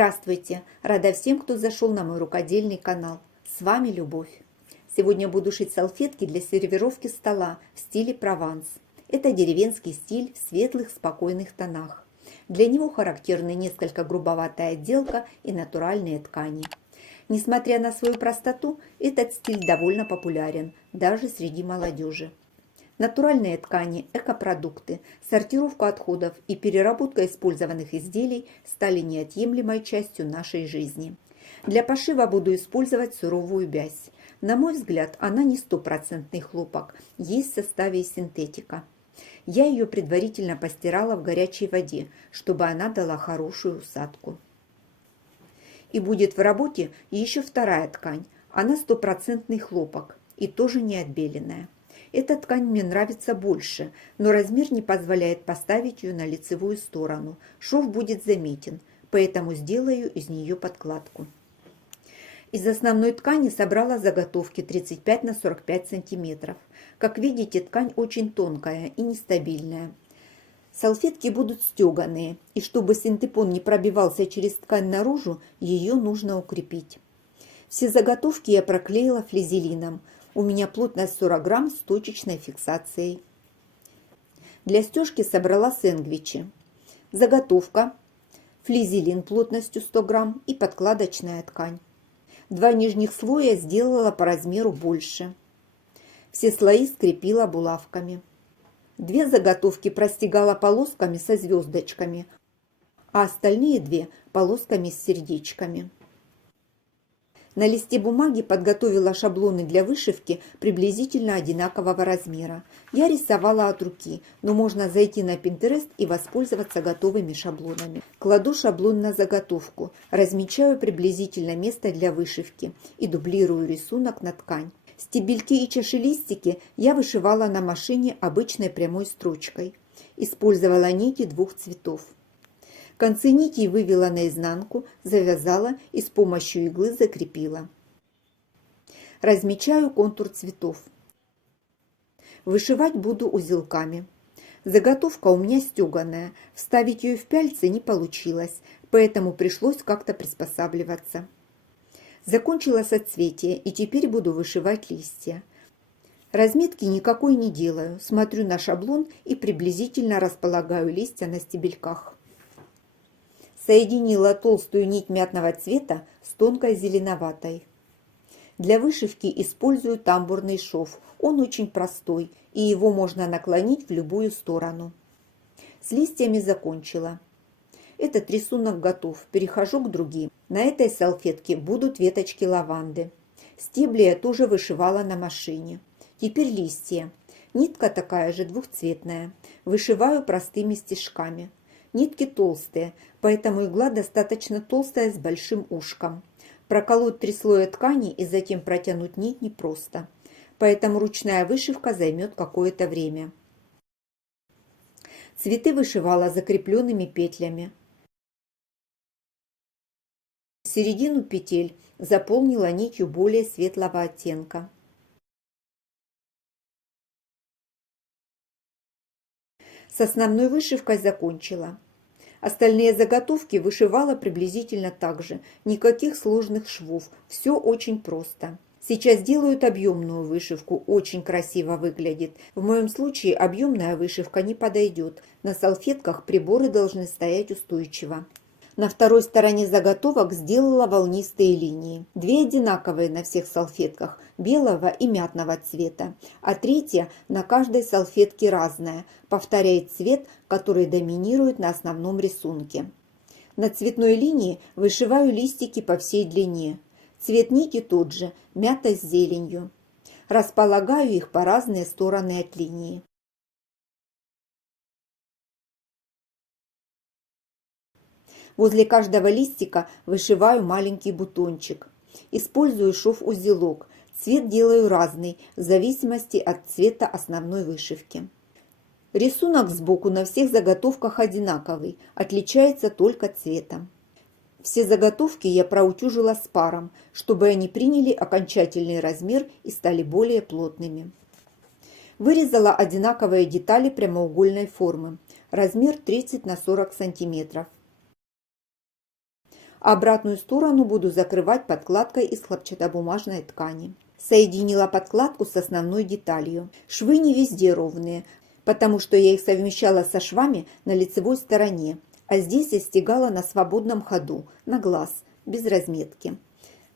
Здравствуйте! Рада всем, кто зашел на мой рукодельный канал. С вами Любовь. Сегодня буду шить салфетки для сервировки стола в стиле Прованс. Это деревенский стиль в светлых, спокойных тонах. Для него характерны несколько грубоватая отделка и натуральные ткани. Несмотря на свою простоту, этот стиль довольно популярен, даже среди молодежи. Натуральные ткани, экопродукты, сортировка отходов и переработка использованных изделий стали неотъемлемой частью нашей жизни. Для пошива буду использовать суровую бязь. На мой взгляд, она не стопроцентный хлопок, есть в составе синтетика. Я ее предварительно постирала в горячей воде, чтобы она дала хорошую усадку. И будет в работе еще вторая ткань, она стопроцентный хлопок и тоже не отбеленная. Эта ткань мне нравится больше, но размер не позволяет поставить ее на лицевую сторону. Шов будет заметен, поэтому сделаю из нее подкладку. Из основной ткани собрала заготовки 35 на 45 сантиметров. Как видите, ткань очень тонкая и нестабильная. Салфетки будут стеганые, и чтобы синтепон не пробивался через ткань наружу, ее нужно укрепить. Все заготовки я проклеила флизелином. У меня плотность 40 грамм с точечной фиксацией. Для стежки собрала сэндвичи. Заготовка, флизелин плотностью 100 грамм и подкладочная ткань. Два нижних слоя сделала по размеру больше. Все слои скрепила булавками. Две заготовки простегала полосками со звездочками, а остальные две полосками с сердечками. На листе бумаги подготовила шаблоны для вышивки приблизительно одинакового размера. Я рисовала от руки, но можно зайти на Pinterest и воспользоваться готовыми шаблонами. Кладу шаблон на заготовку, размечаю приблизительно место для вышивки и дублирую рисунок на ткань. Стебельки и чашелистики я вышивала на машине обычной прямой строчкой. Использовала нити двух цветов. Концы нитей вывела наизнанку, завязала и с помощью иглы закрепила. Размечаю контур цветов. Вышивать буду узелками. Заготовка у меня стеганая, вставить ее в пяльцы не получилось, поэтому пришлось как-то приспосабливаться. Закончила соцветие и теперь буду вышивать листья. Разметки никакой не делаю, смотрю на шаблон и приблизительно располагаю листья на стебельках. Соединила толстую нить мятного цвета с тонкой зеленоватой. Для вышивки использую тамбурный шов. Он очень простой, и его можно наклонить в любую сторону. С листьями закончила. Этот рисунок готов. Перехожу к другим. На этой салфетке будут веточки лаванды. Стебли я тоже вышивала на машине. Теперь листья. Нитка такая же двухцветная. Вышиваю простыми стежками. Нитки толстые, поэтому игла достаточно толстая с большим ушком. Проколоть 3 слоя ткани и затем протянуть нить непросто, поэтому ручная вышивка займет какое-то время. Цветы вышивала закрепленными петлями. Середину петель заполнила нитью более светлого оттенка. С основной вышивкой закончила. Остальные заготовки вышивала приблизительно так же. Никаких сложных швов. Все очень просто. Сейчас делают объемную вышивку. Очень красиво выглядит. В моем случае объемная вышивка не подойдет. На салфетках приборы должны стоять устойчиво. На второй стороне заготовок сделала волнистые линии. 2 одинаковые на всех салфетках, белого и мятного цвета, а третья на каждой салфетке разная, повторяет цвет, который доминирует на основном рисунке. На цветной линии вышиваю листики по всей длине. Цвет нити тот же, мята с зеленью. Располагаю их по разные стороны от линии. Возле каждого листика вышиваю маленький бутончик. Использую шов-узелок. Цвет делаю разный, в зависимости от цвета основной вышивки. Рисунок сбоку на всех заготовках одинаковый, отличается только цветом. Все заготовки я проутюжила с паром, чтобы они приняли окончательный размер и стали более плотными. Вырезала одинаковые детали прямоугольной формы, размер 30 на 40 сантиметров. а обратную сторону буду закрывать подкладкой из хлопчатобумажной ткани. Соединила подкладку с основной деталью. Швы не везде ровные, потому что я их совмещала со швами на лицевой стороне, а здесь я стегала на свободном ходу, на глаз, без разметки.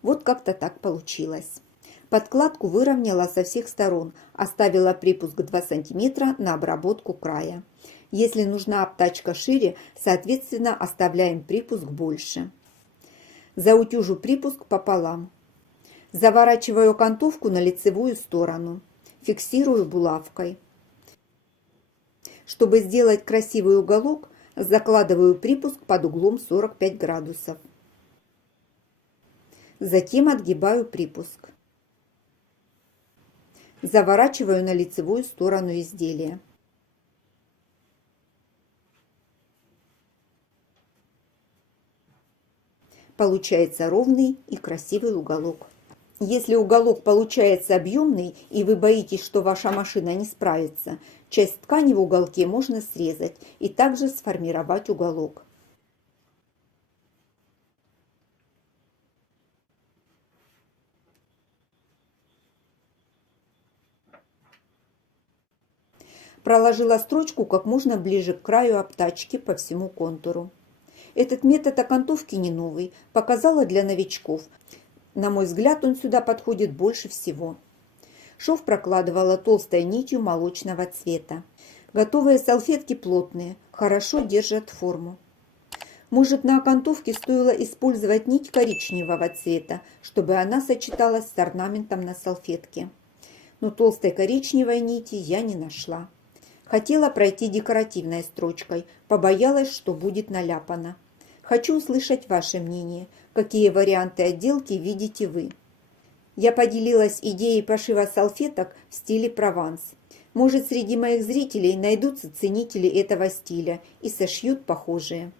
Вот как-то так получилось. Подкладку выровняла со всех сторон, оставила припуск 2 см на обработку края. Если нужна обтачка шире, соответственно, оставляем припуск больше. Заутюжу припуск пополам. Заворачиваю окантовку на лицевую сторону. Фиксирую булавкой. Чтобы сделать красивый уголок, закладываю припуск под углом 45 градусов. Затем отгибаю припуск. Заворачиваю на лицевую сторону изделия. Получается ровный и красивый уголок. Если уголок получается объемный и вы боитесь, что ваша машина не справится, часть ткани в уголке можно срезать и также сформировать уголок. Проложила строчку как можно ближе к краю обтачки по всему контуру. Этот метод окантовки не новый, показала для новичков. На мой взгляд, он сюда подходит больше всего. Шов прокладывала толстой нитью молочного цвета. Готовые салфетки плотные, хорошо держат форму. Может, на окантовке стоило использовать нить коричневого цвета, чтобы она сочеталась с орнаментом на салфетке. Но толстой коричневой нити я не нашла. Хотела пройти декоративной строчкой, побоялась, что будет наляпано. Хочу услышать ваше мнение, какие варианты отделки видите вы. Я поделилась идеей пошива салфеток в стиле Прованс. Может, среди моих зрителей найдутся ценители этого стиля и сошьют похожие.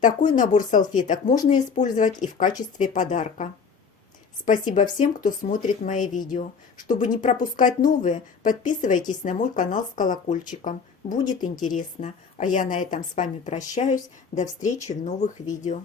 Такой набор салфеток можно использовать и в качестве подарка. Спасибо всем, кто смотрит мои видео. Чтобы не пропускать новые, подписывайтесь на мой канал с колокольчиком. Будет интересно. А я на этом с вами прощаюсь. До встречи в новых видео.